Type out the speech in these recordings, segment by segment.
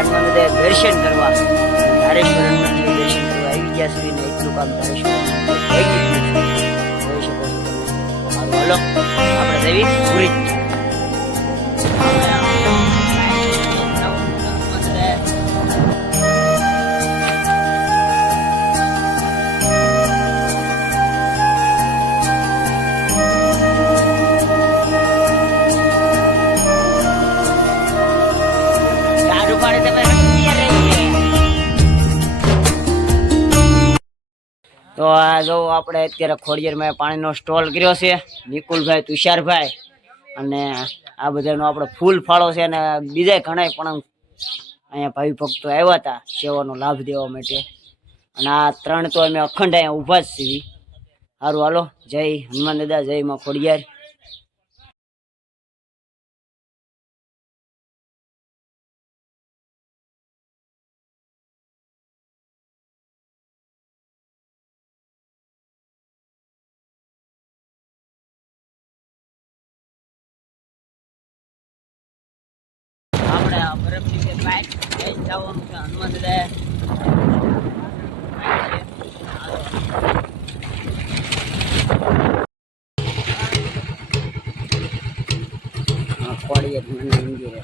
હનુમાન દર્શન કરવા ધારેશ્વર હનુમાન દર્શન કરવા આવી ગયા સુધી ને એટલું કામ ધારેશ્વર થઈ ગયું જોઈ શકો છો તમે. હાલો આપણે જઈએ પૂરી તો આ જો આપણે અત્યારે ખોડિયારમાં પાણીનો સ્ટોલ કર્યો છે નિકુલભાઈ તુષારભાઈ અને આ બધાનો આપણે ફૂલ ફાળો છે અને બીજા ઘણા પણ અહીંયા ભાઈ ભક્તો આવ્યા હતા સેવાનો લાભ દેવા માટે અને આ ત્રણ તો અમે અખંડ અહીંયા ઊભા જ છીએ. સારું હાલો જય હનુમાન દાદા જય માં ખોડિયાર. આપણે બરફની બાઇક લઈને જવાનું છે હનુમાન દાદા. ખોડિયાર મંદિર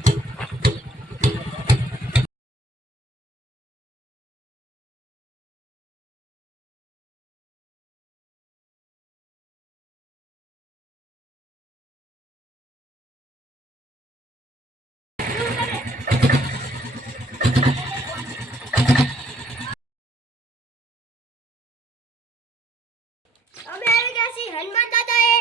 અમે આવી ગયા છીએ હનુમાન દાદાએ.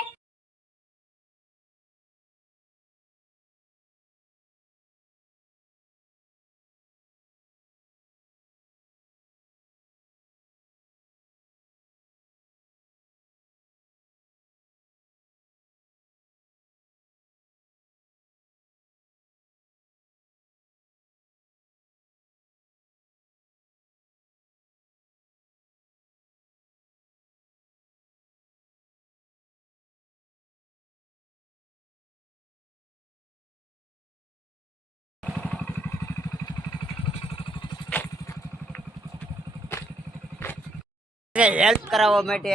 હેલ્પ કરાવવા માટે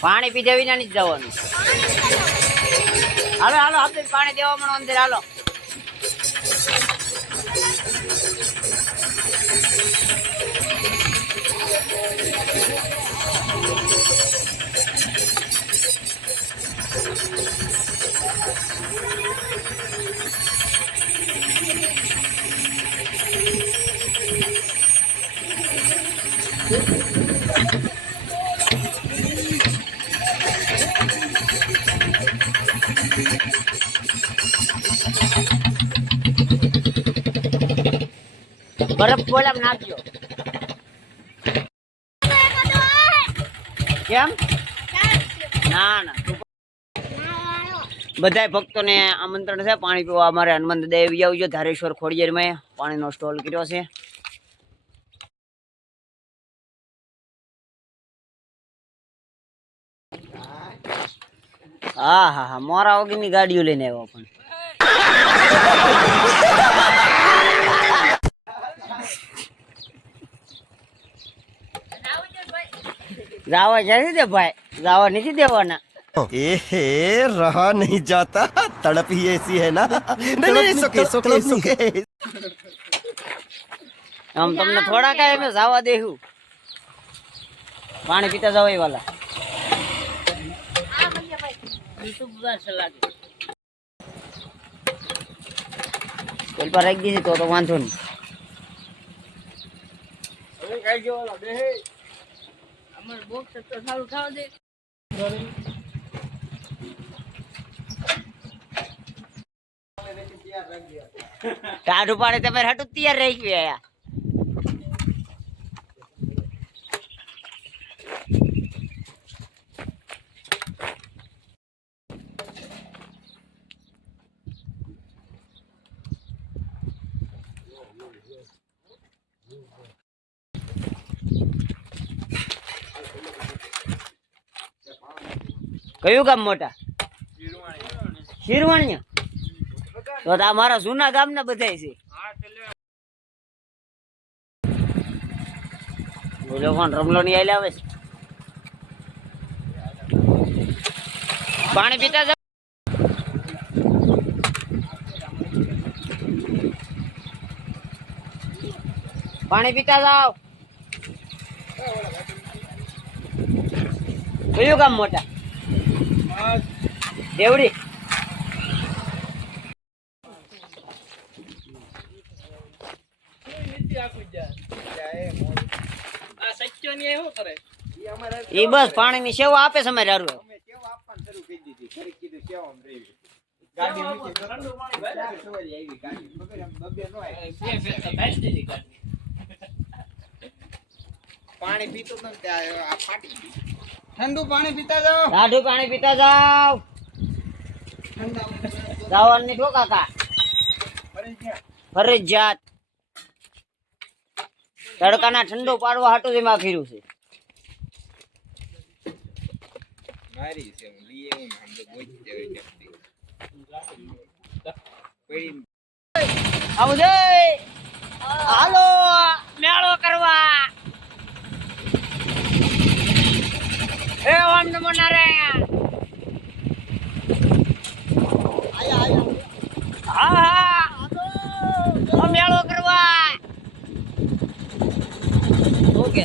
પાણી પીધા વિના નથી જવાનું. હાલો હાલો આપણે પાણી દેવા મળો અંદર હાલો. બરફ બોલામ નાખજો. કેમ? ના ના બધા ભક્તોને આમંત્રણ છે પાણી પીવા અમારે હનુમાન દાદા આવી આવજો ધારેશ્વર ખોડિયારમાં પાણીનો સ્ટોલ કર્યો છે. હા હા હા મોરા વગરની ગાડીઓ લઈને આવ્યો પણ जावा जैसे दे भाई जावा नहीं देवाना. ए रहा नहीं जाता तड़प ही ऐसी है ना. नहीं सुके सुके सुके हम तुमने थोड़ा कहे मैं जावा देहू पानी पीता जाओ ये वाला कोई पर रख दी तो वांधो नहीं. टाढू पाड़े तो मेरे हटू तैयार रही गया. કયું ગામ મોટા? શિરવાણિયા. તો આ મારા જૂના ગામના બધાય છે. બોલો કોણ રમલો ની આઈ આવે છે? પાણી પીતા જાવ. પાણી પીતા જાવ. કયું ગામ મોટા? દેવડી. એ બસ પાણી ની સેવા આપે છે અમારે હારું. પાણી પીતો તો આ ફાટી ગયું. ઠંડુ પાણી પીતા જાઓ. ટાઢું પાણી પીતા જાવ. જવાનું નહીં કાકા, ફરજિયાત. તડકાના ઠંડુ પાડવા હાટું જ એમાં ફીરું છે. મારી છે હું લઈ આવું ને આમ તો ગોઈ દેવી પડી. આવું છે. હાલો મેળો કરવા. એ ઓમ નમો નારાયણ. હા હા મેળો કરવા. ઓકે.